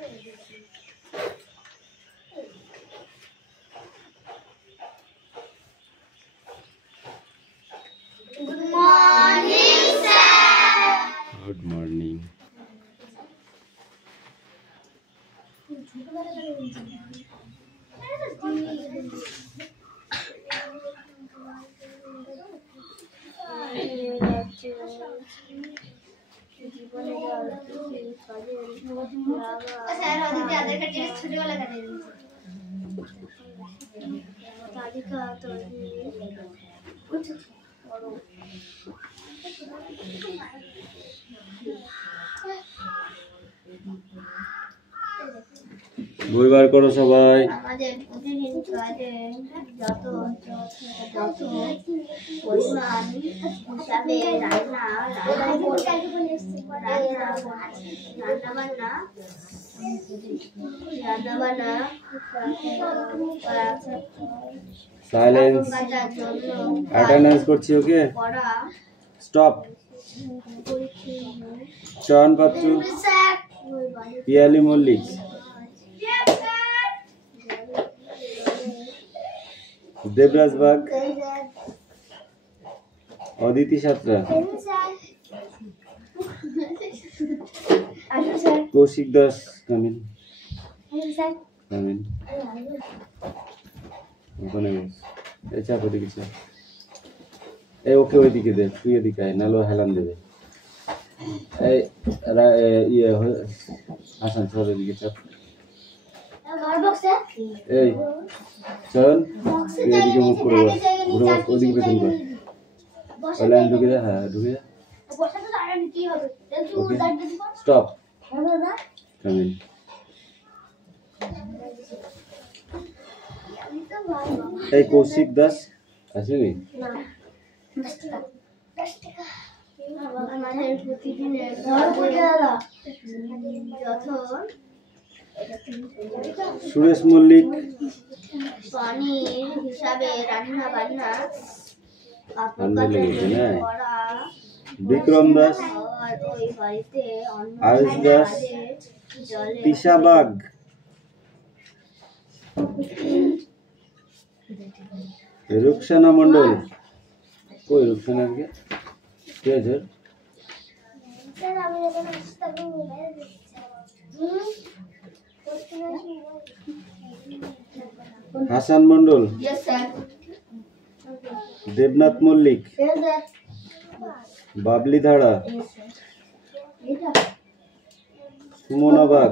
Good morning, sir. Good morning. বই বার করো সবাই। আমাদের প্রতিদিন কাজে যত পরিমাণ হিসাবে রান্না বান্না সাইলেন্স। অ্যাটেন্ডেন্স করছি, ওকে? স্টপ। চয়ন পাত্র, পিয়ালি মল্লিক, দেবরাজ বাগ, অদিতি সাঁতরা, কৌশিক দাস, কামিল ওখানে এই চাপ ওদিকে চাপ। এই ওকে ওইদিকে দে, তুই এদিকে আয়, নাহলে হেলান দেবে। এই ইয়ে হাসান সর এদিকে চাপ। এই চল, তুই এদিকে মুখ করে বস, ঘুরে বস, ওদিকে পেছন কর। তাহলে আমি ঢুকে যা, হ্যাঁ ঢুকে যা। Okay stop. কামিল। এই কৌশিক দাস আসেনি? আমাদের প্রতিদিনের সুরেশ মল্লিক, পানির হিসাবে রান্না বান্না করা, বিক্রম দাস, ওই বাড়িতে আয়ুষ দাস, তিশা বাগ, রুকসানা মন্ডল। কই রুকসানা কে আছে? হাসান মন্ডল, দেবনাথ মল্লিক, বাবলি ধাড়া, সুমনা বাগ,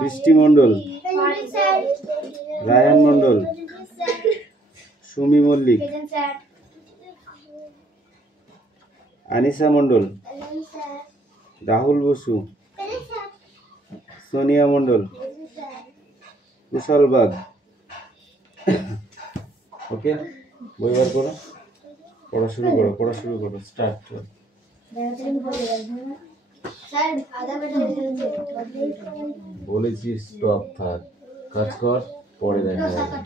বৃষ্টি মন্ডল, রায়ান মন্ডল, সুমি মল্লিক, আনিসা মন্ডল, রাহুল বসু, সোনিয়া মন্ডল, কুশল বাগ। ওকে, বই বার করো, পড়া শুরু করো, স্টার্ট। বলেছি স্টপ, থাক, কাজ কর, পরে দেখা যাবে।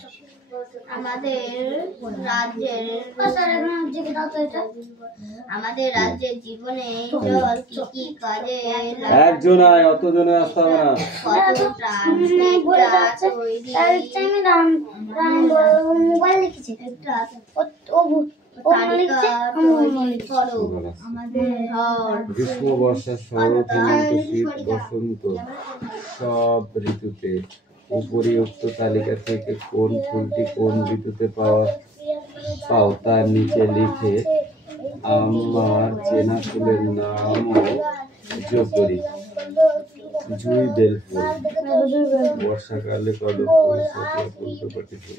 আমাদের রাজ্যের জীবনে জল কি কি কাজে একজন আয়, অতজনে আসতে হবে না। মোবাইল লিখেছে গ্রীষ্ম, বর্ষা, শরৎ, হেমন্ত, শীত, বসন্ত সব ঋতুতে উপরিউক্ত তালিকা থেকে কোন ফুলটি কোন ঋতুতে পাও তার নিচে লিখে আমার চেনা ফুলের নামও যোগ করি। জুঁই বেল ফুল, বর্ষাকালে কদম ফুল, শীতকালে পদ্মপাটি ফুল,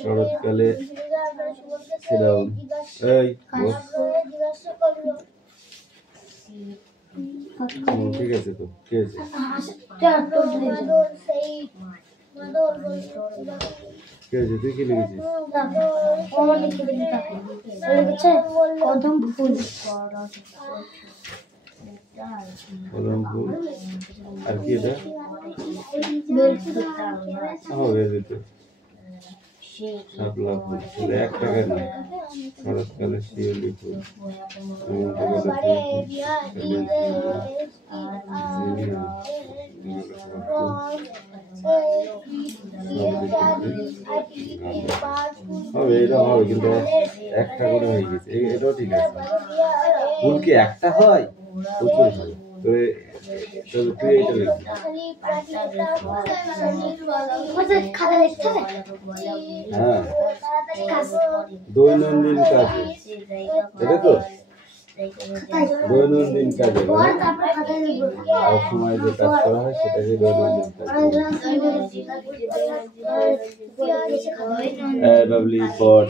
শরৎকালে সেরাউন। এই ঠিক আছে তো, ঠিক আছে। তুই কি লিখেছিস? কদম ফুল, কদম ফুল, আর কি এটা? শাপলা ফুল শুধু একটা কেন শরৎকালে শিউলি ফুল হবে, এটা হবে কিন্তু একটা করে হয়ে গেছে, এটাও ঠিক আছে। ফুল কি একটা হয়? প্রচুর হয়। তো তুই এইটা লিখবি। হ্যাঁ, দৈনন্দিন কাজে, এটা তো দৈনন্দিন কাজে সব সময় যে কাজ করা হয় সেটাকে দৈনন্দিন কাজ। বাবলি পট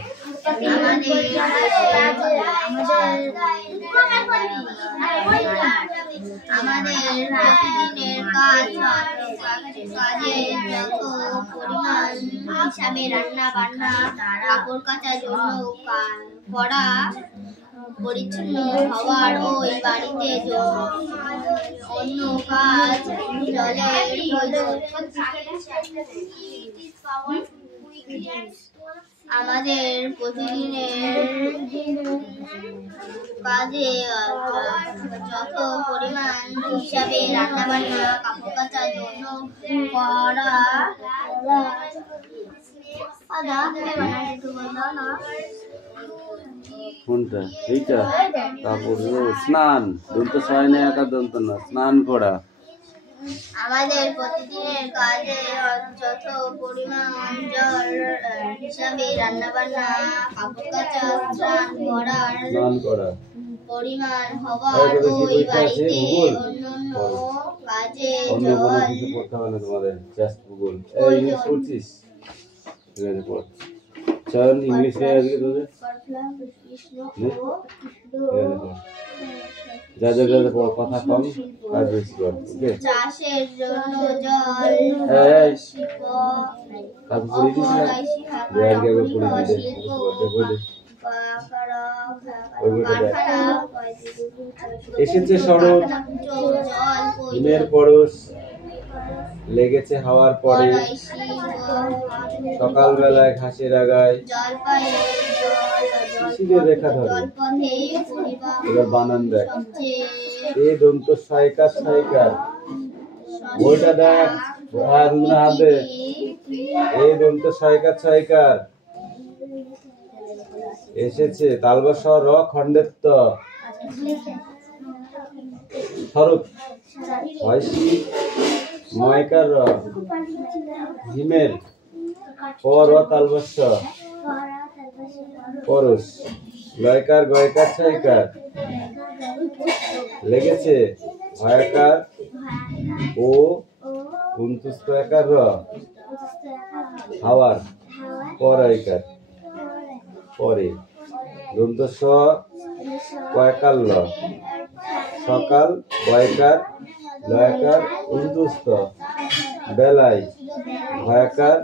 আমাদের প্রতিদিনের কাজে যত পরিমাণ হিসাবে রান্না বান্না কাপড় কাচার জন্য করা পরিচ্ছন্ন হওয়ার ওই বাড়িতে অন্য কাজ জলের আমাদের প্রতিদিনের কাজে যত পরিমাণ হিসাবে রান্না বান্না কাপড় কাচার জন্য করা কোনটা? এইটা কাপড় স্নান, দন্ত ছয় না একা দন্ত না, স্নান করা। আমাদের প্রতিদিনের কাজে যত পরিমাণ জল হিসাবে রান্না বান্না কাপড় কাচা স্নান করার পরিমাণ হওয়ার ওই বাড়িতে অন্যান্য কাজে অন্য কোনো কিছু পড়তে হবে না তোমাদের, জাস্ট ভূগোল। ইংলিশ পড়ছিস? ঠিক আছে পড়। চল ইংলিশ নিয়ে আজকে তোদের যা যা যা পড়, কথা কম কাজ বেশি কর। ওকে, চাষের জন্য জল কাজ করে দিস না, আজকে আগে পড়ে দিলে বলে এসেছে শরৎ, হিমের পরশ লেগেছে হাওয়ার পরে, সকালবেলায় ঘাসের আগায় শিশিরের রেখা ধরে। এবার বানান দেখ, এ দন্ত সাইকার সাইকার, বইটা দেখ হাতে, এ দন্ত সাইকার সাইকার এসেছে তালবস র খণ্ডের ত শরৎ হয়সি ময়কার র হিমের পর তালবস পরশ লয়কার গয়কার ছয়কার লেগেছে ভয়কার ও কুন্তুস্তয়কার র হাওয়ার পরয়কার পরে দন্ত স কয়কার ল সকাল বয়কার লয়কার উন্তুস্ত বেলায় ভয়কার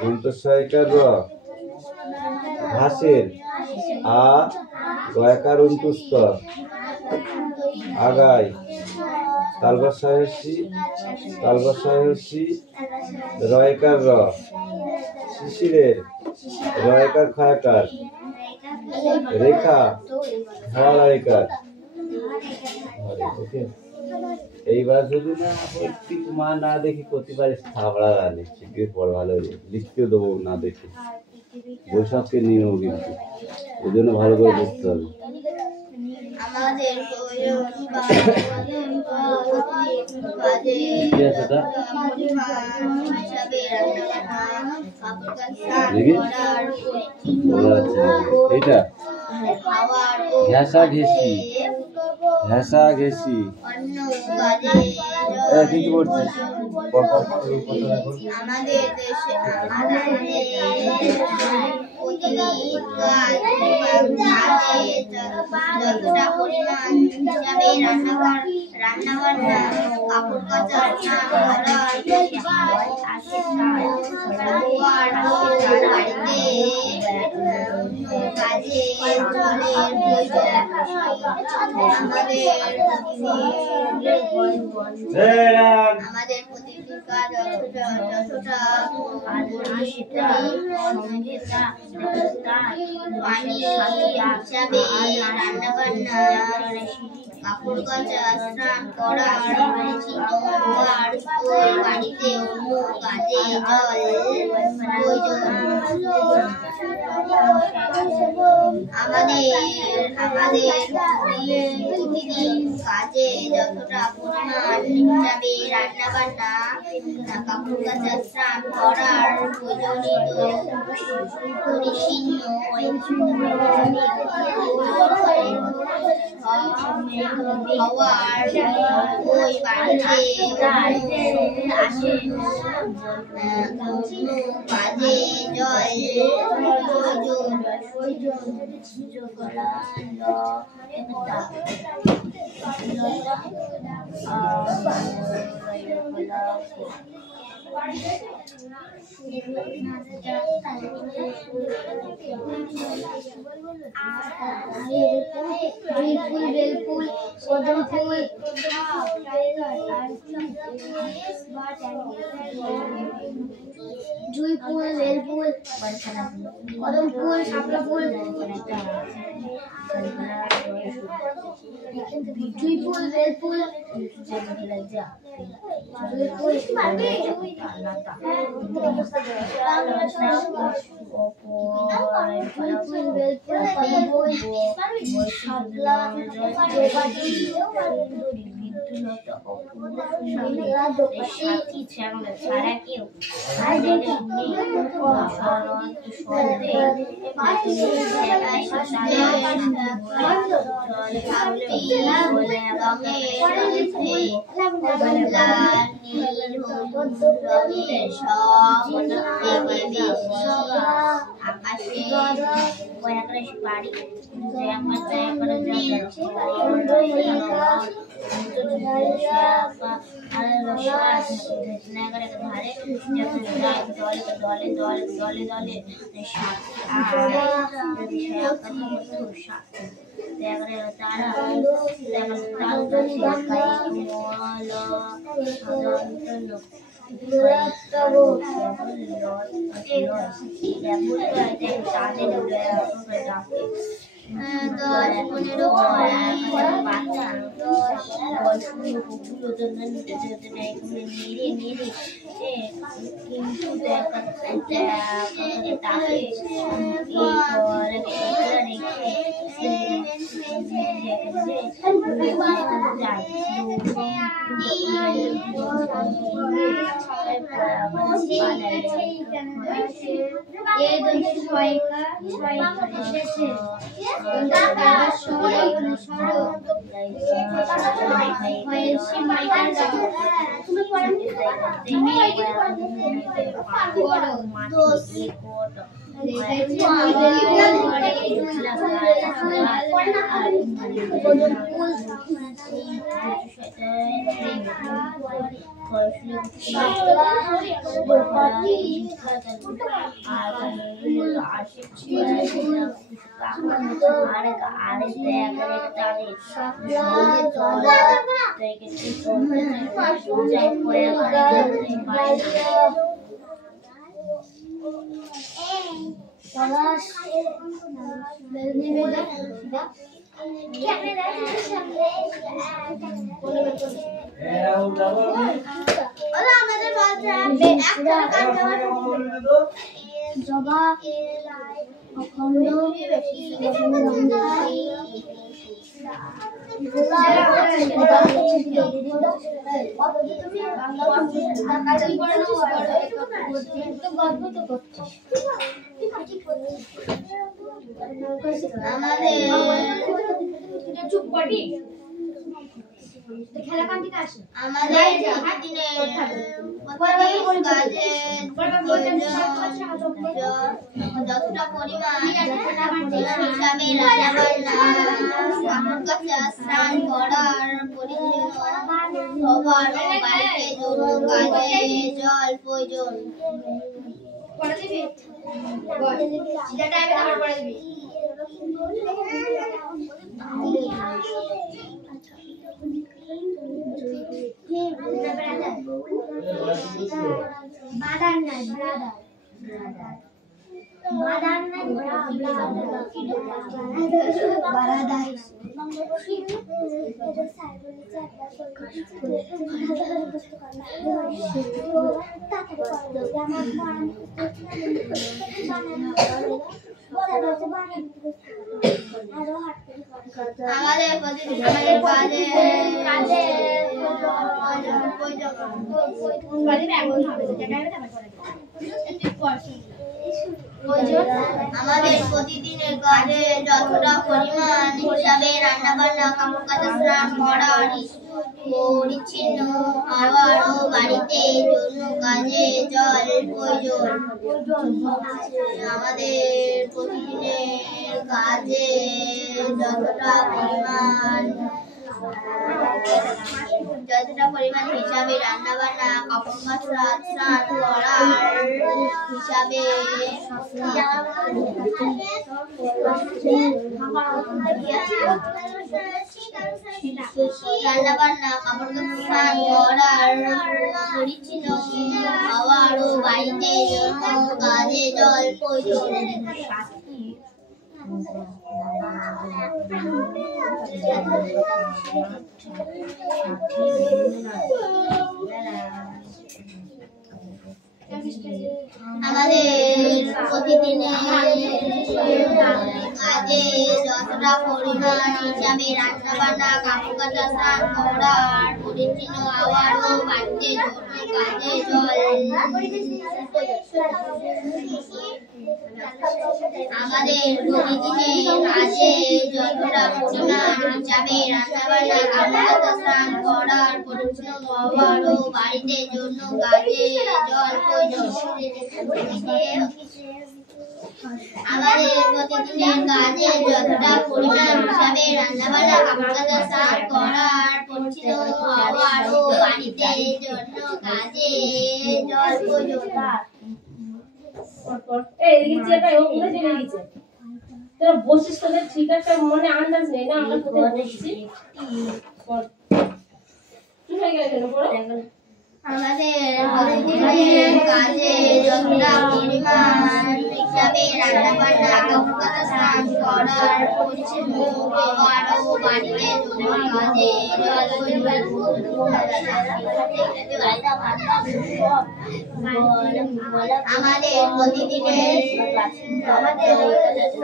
দন্ত সয়কার র ঘাসের আ গয়কার উন্তুস্ত আগায় তালবস সাহসী রয়কার র শিশিরের রয়কার খয়কার রেখা হওয়ার। ওকে, এইবার যদি না প্রত্যেক মা না দেখি করতে পারিস থাবড়া গানে শিখিয়ে পড়, ভালো লিখতেও দেবো না দেখে, বৈশাখকে নিয়েও কিন্তু ওই জন্য ভালো করে বুঝতে হবে। এইটা ঘেঁষা ঘেঁষি ঘেঁষা ঘেঁষি কিছু করছিস আমাদের দেশে প্রতিদিন কাজে যতটা পরিমাণ হিসাবে রান্নাবান্না কাপড় কাচা স্নান করার বাড়িতে কাজে জলের আমাদের প্রতিটি কাজ যতটা পানি হিসাবে রান্নাবান্না কাপড় কাচা স্নান করার ওই বাড়িতে অন্য কাজে জল প্রয়োজন আমাদের প্রতিদিন কাজে যতটা পরিমাণ হিসাবে রান্নাবান্না কাপড় কাচা স্নান করার প্রয়োজনীয় পরিচ্ছন্ন হওয়ার ওই বাড়িতে কাজে জল বেলফুল কদম ফুল জুই ফুল বেলফুল কদম ফুল শাপলা ফুল জুই ফুল বেলফুল জবা অখণ্ড খেলা কান থেকে আসে আমাদের প্রতিদিনের কাজে যতটা পরিমাণ হিসাবে রান্নাবান্না কাপড় কাচা স্নান করার পরিচ্ছন্ন সবার বাড়িতে জন্য কাজে জল প্রয়োজন পড়া দিবি যেটা টাইমে আমার পড়া দিবি বাদান না বাদান না বারাদাই আমাদের প্রতিদিনের কাজে আমাদের প্রতিদিনের কাজে যতটা পরিমাণ হিসাবে রান্নাবান্না কাপড় কাচা স্নান করা পরিচ্ছন্ন হওয়ার ও বাড়িতে জন্য কাজে জল প্রয়োজন আমাদের প্রতিদিনের কাজে যতটা পরিমাণ হিসাবে রান্নাবান্না কাপড় কাচা স্নান করার হিসাবে রান্নাবান্না কাপড় কাচা স্নান করার পরিচ্ছন্ন হওয়ার ও বাড়িতে জন্য কাজে জল প্রয়োজন আমাদের প্রতিদিনের কাজে যতটা পরিমাণ হিসাবে রান্নাবান্না কাপড় কাচা স্নান করার পরিচ্ছন্ন হওয়ার ও বাড়িতে জন্য কাজে জল আমাদের প্রতিদিনের কাজে যতটা পরিমাণ হিসাবে রান্নাবান্না কাপড় কাচা স্নান করার পরিচ্ছন্ন হওয়ার ও বাড়িতে জন্য কাজে জল প্রয়োজন আমাদের প্রতিদিনের কাজে যতটা পরিমাণ হিসাবে রান্নাবান্না কাপড় কাচা স্নান করার পরিচ্ছন্ন হওয়ার ও বাড়িতে জন্য কাজে জল প্রয়োজন তোরা বসিস তোদের ঠিক একটা মনে আন্দাজ নেই না আমরা কোথায় বসছি কি হয়ে গেল কেন বড় আমাদের প্রতিদিনের কাজে যতটা পরিমাণ হিসাবে রান্নাবান্না কাপড় কাচা স্নান করার পরিচ্ছন্ন হওয়ার ও বাড়িতে জন্য কাজে জল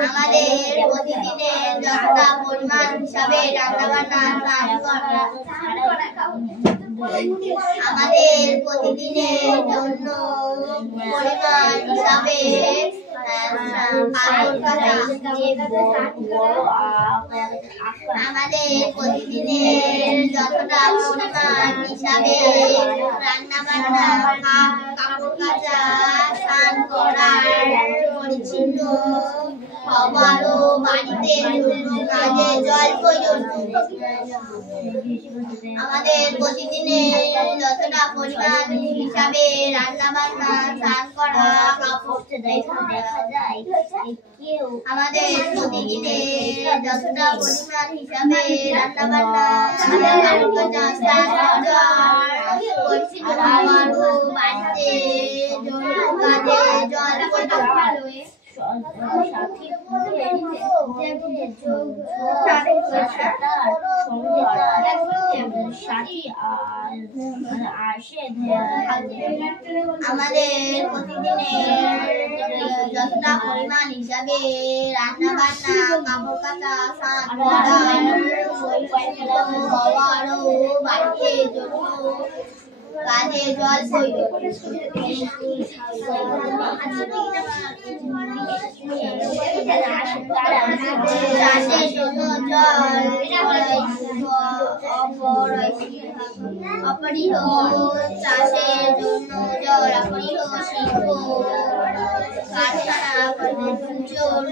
আমাদের প্রতিদিনের যতটা পরিমাণ হিসাবে রান্নাবান্না স্নান করা আমাদের প্রতিদিনের জন্য পরিমাণ হিসাবে আমাদের প্রতিদিনের যতটা পরিমাণ হিসাবে রান্নাবান্না কাপড় কাচা স্নান করার পরিচ্ছন্ন হওয়ার ও বাড়িতে জন্য কাজে জল প্রয়োজন আমাদের প্রতিদিনের যতটা পরিমাণ হিসাবে রান্নাবান্না স্নান করা কাপড় দেখা যায় আমাদের প্রতিদিনের যতটা পরিমাণ হিসাবে রান্নাবান্না কাপড় কাচা স্নান করার পরিচ্ছন্ন হওয়ার ও বাড়িতে জন্য কাজে জল প্রয়োজন আমাদের প্রতিদিনের যতটা পরিমাণ হিসাবে রান্না বান্না কাপড় কাচা স্নান করা হওয়ার ও বাড়িতে জন্য কাজে জল চাষের জন্য জল অপরিহ চাষের জন্য জল অপরিহ শিল্প কারখানা জল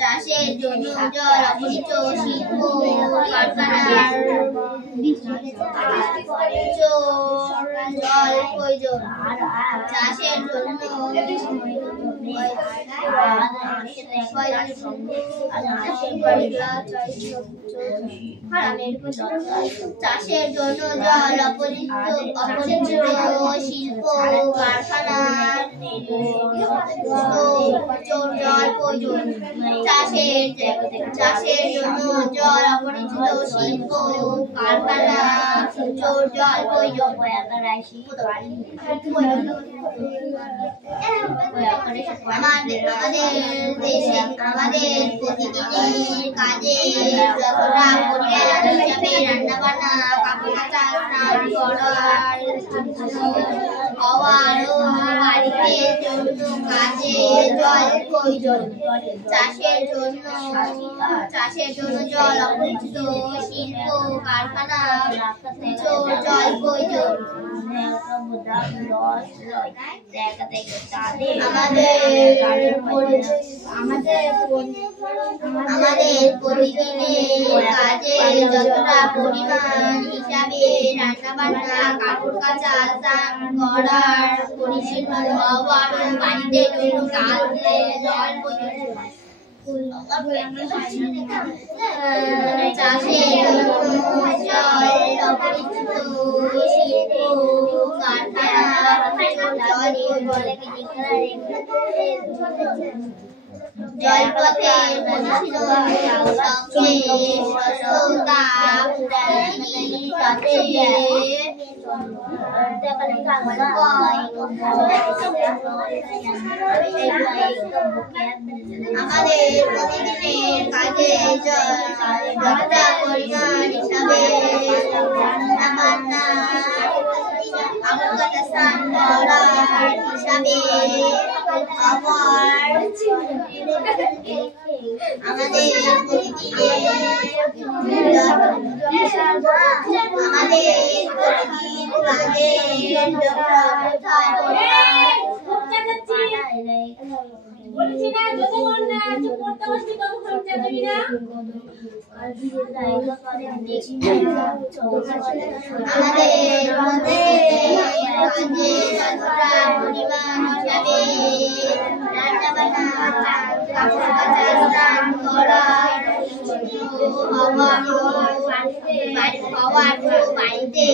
চাষের জন্য জল অপরিহ শিল্প কারখানার জল প্রয়োজন চাষের জন্য চাষের জন্য জল অপরিচিত শিল্প কারখানার জল প্রয়োজন চাষের জন্য জল অপরিচিত শিল্প কারখানা জল প্রয়োজন আমাদের প্রতিদিনের কাজে যতটা পরিমাণ হিসাবে রান্না বান্না কাপড় কাচা স্নান খাওয়ার ও বাড়িতে জন্য কাজে জল প্রয়োজন চাষের জন্য জল অপরিচিত শিল্প কারখানা জল প্রয়োজন আমাদের প্রতিদিনের কাজে যতটা পরিমাণ হিসাবে রান্না বান্না কাপড় কাচা স্নান করার পরিচ্ছন্ন হওয়ার বাড়িতে জন্য কাজে জল চাষের জল অপরিচিত শিল্প কারখানা জলপথের পরিচ্ছন্ন সঙ্গে স্বচ্ছতা আমাদের প্রতিদিনের কাজে যতটা পরিমাণ হিসাবে স্নান করার হিসাবে আমাদের বলছি না যতক্ষণ না চুপ করতে বসবি ততক্ষণ যাবি না বাড়িতে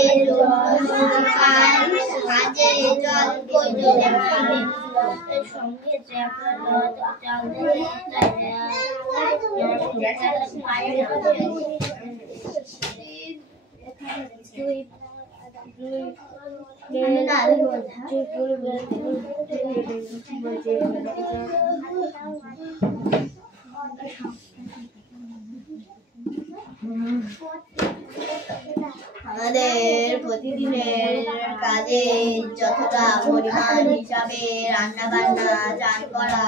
কাজে জল প্রয়োজন সঙ্গে আমাদের প্রতিদিনের কাজে যতটা পরিমাণ হিসাবে রান্না বান্না চান করা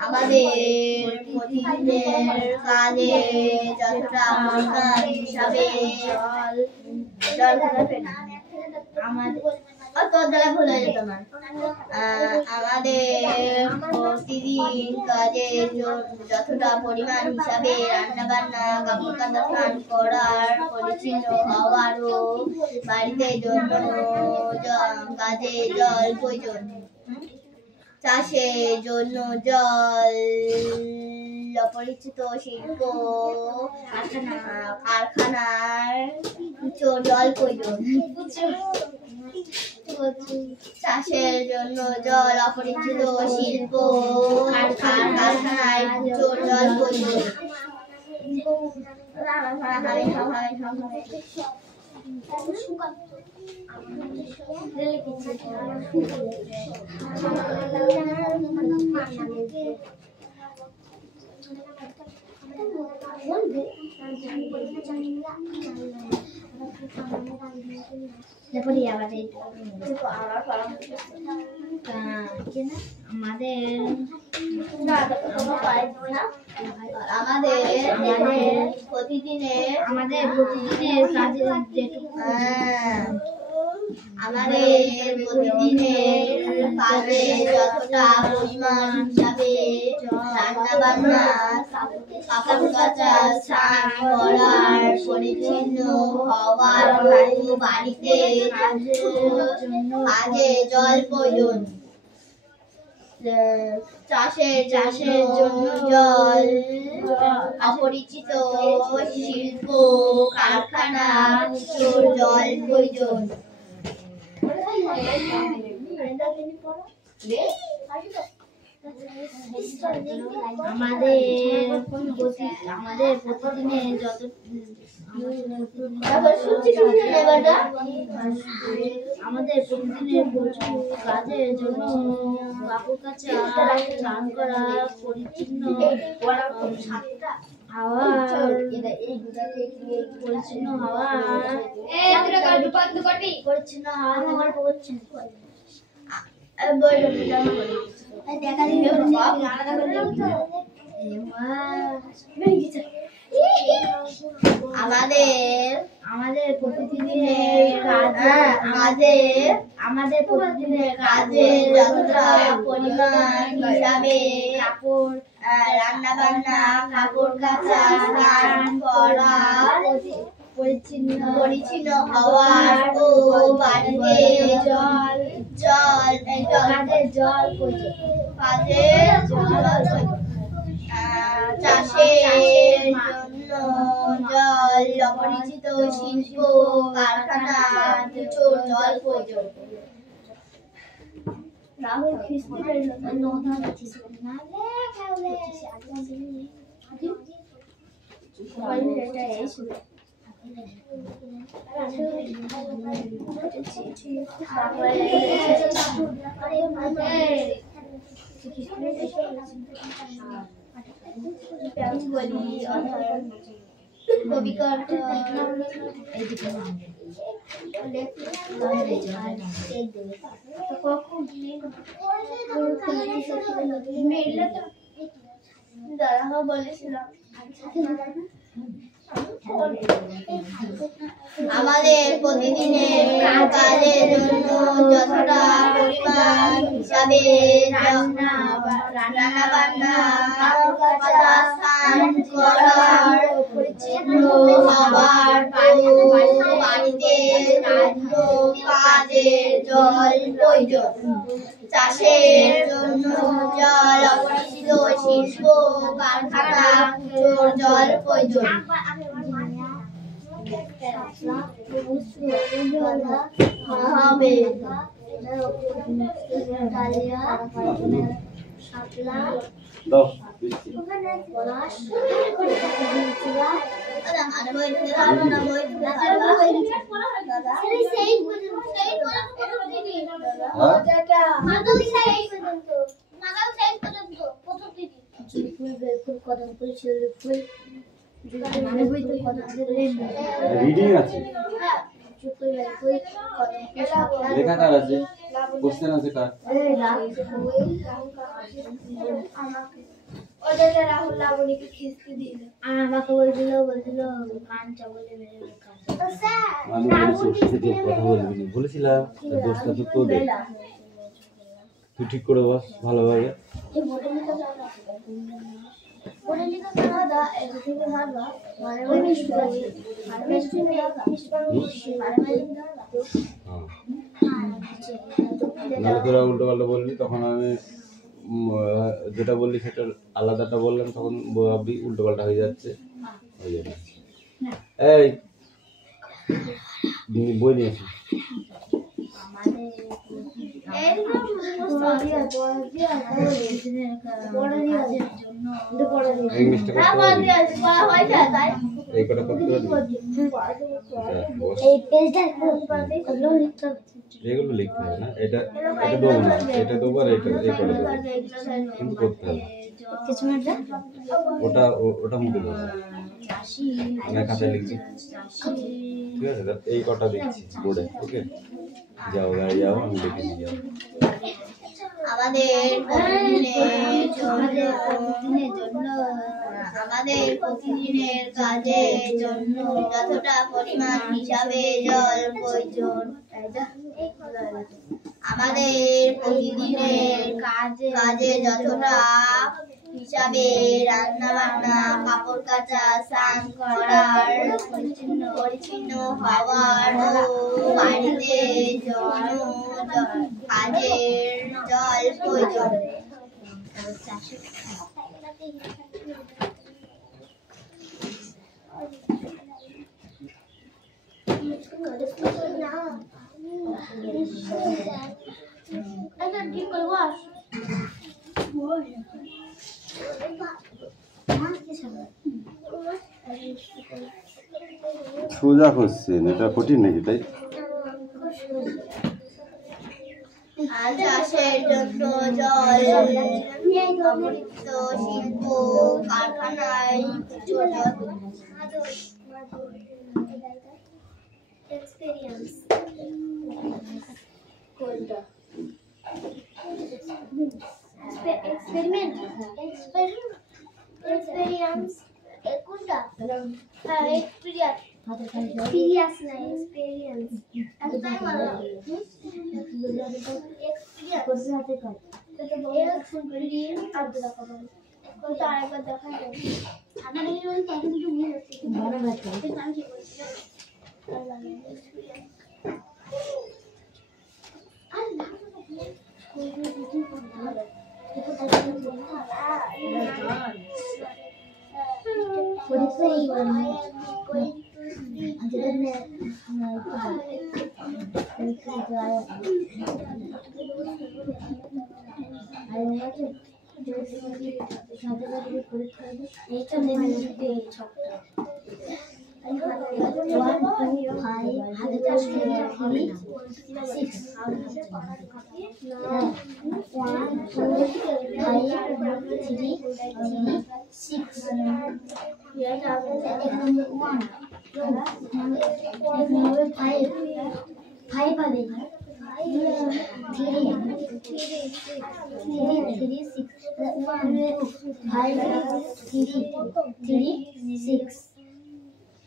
আমাদের প্রতিদিনের কাজে যতটা পরিমাণ হিসাবে আমাদের প্রতিদিন কাজে যতটা পরিমাণ হিসাবে রান্না বান্না কাপড় কাচা স্নান করার পরিচ্ছন্ন হওয়ার ও বাড়িতে জন্য কাজে জল প্রয়োজন চাষের জন্য জল অপরিচিত শিল্প কারখানার জল প্রয়োজন চাষের জন্য জল অপরিচিত শিল্প কারখানায় জল প্রয়োজন আমাদের আমাদের প্রতিদিনের কাজের আমাদের প্রতিদিনের কাজে যতটা পরিমাণ হিসাবে রান্না বান্না, কাপড় কাচা, স্নান করার, পরিচ্ছন্ন হওয়ার, বাড়িতে কাজে জল প্রয়োজন, চাষের জন্য জল, অপরিচিত শিল্প কারখানা প্রচুর জল প্রয়োজন। আমাদের প্রতিদিনে যত আমাদের প্রতিদিনের কাজের জন্য কাপড় কাচা, স্নান করা, পরিচ্ছন্ন হাওয়া, পরিচ্ছন্ন হাওয়া, আমাদের প্রতিদিনের কাজে যতটা পরিমাণ হিসাবে কাপড় রান্না বান্না, কাপড় কাচা, স্নান করা, পরিচ্ছন্ন হওয়ার ও বাড়িতে কাজের জল চাষের জন্য জল, অপরিচিত শিল্প কারখানা প্রচুর জল প্রয়োজন। রাহুল দাদা বলেছিলাম আমাদের প্রতিদিনের কাজের জন্য যতটা পরিমাণ হিসাবে রান্না বান্না, কাপড় কাচা, স্নান করার, পরিচ্ছন্ন হওয়ার, বাড়িতে কাজের জল প্রয়োজন, চাষের জন্য জল, অপরিচিত শিল্প কারখানা জল প্রয়োজন। রিডিং আছে, লেখা কার আছে, কোশ্চেন আছে কার? আমাকে বলছিল কানটা বলে আমি কথা বলবি, বলেছিলাম দোষটা তো তোদের, তুই ঠিক করে বস ভালোভাবে। নাহলে তোরা উল্টো পাল্টা বলবি, তখন আমি যেটা বললি সেটা আলাদাটা বললাম, তখন ভাববি উল্টো পাল্টা হয়ে যাচ্ছে। ওই জন্য এই বই নিয়েছি, ইংলিশটা এই কটা করতে পারবি, এগুলো লিখতে হবে না, এটা দেবো না, এটা দেবো আর এটা এই কটা দেবো, কিন্তু করতে হবে। ওটা মুখে দেবো, আমি খাতায় লিখছি, ঠিক আছে? এই কটা দিচ্ছি বোর্ডে, ওকে? যাও গাড়ি যাও, আমি লিখে নিয়ে যাবো। আমাদের আমাদের প্রতিদিনের কাজের জন্য যতটা পরিমাণ হিসাবে জল প্রয়োজন আমাদের প্রতিদিনের কাজে যতটা হিসাবে রান্না বান্না কাপড় কাচা স্নান করার পরিচ্ছন্ন হওয়ার ও বাড়িতে কাজের জল প্রয়োজন সোজা করছেন, এটা কঠিন নাকি? তাই চাষের জন্য জল অমৃত শিল্প কারখানায় এক্সপেরিয়েন্স এক্সপেরিমেন্ট এক্সপেরিয়েন্স কোনটা? হ্যাঁ এক্সপেরিয়েন্স এক্সপেরিয়েন্স না এক্সপেরিয়েন্স একটাই বলো এক্সপেরিয়েন্স কোথায় হাতে কাজ তো বড় ফোন করে দিয়ে আগে দেখা হবে কোনটা আরেকবার দেখা যাবে আনা নেই ওই কাছে কিছু ভুল হচ্ছে বড় ব্যাপার এটা আমি কি বলছি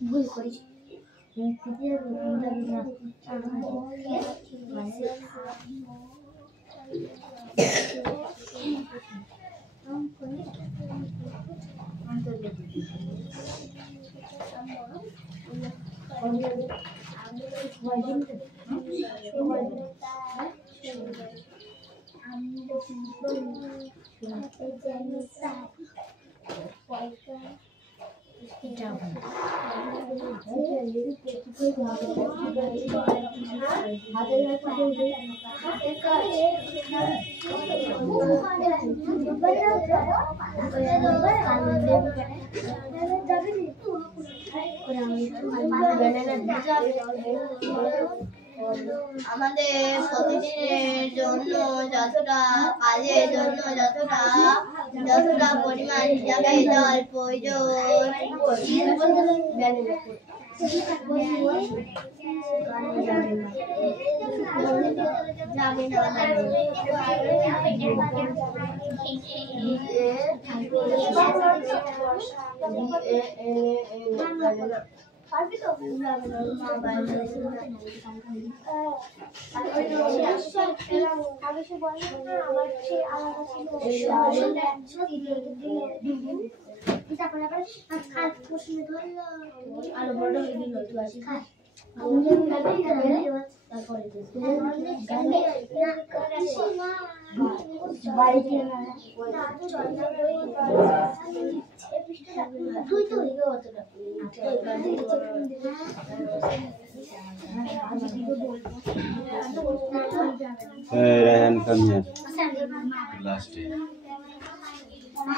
ভুল করেছি আমাদের প্রতিদিনের জন্য যতটা কাজের জন্য যতটা পরিমাণ হিসাবে জল প্রয়োজন পারবি তো আগে সে বলে না আমার সে আমার তারপরে আবার কাল প্রশ্ন ধরলো আলো বড় হয়ে গেল তুই আসি খাই বাড়িতে তুই তো রায়হান কাম হিয়ার লাস্টে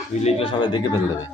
তুই লিখলে সবাই দেখে ফেলে দেবে।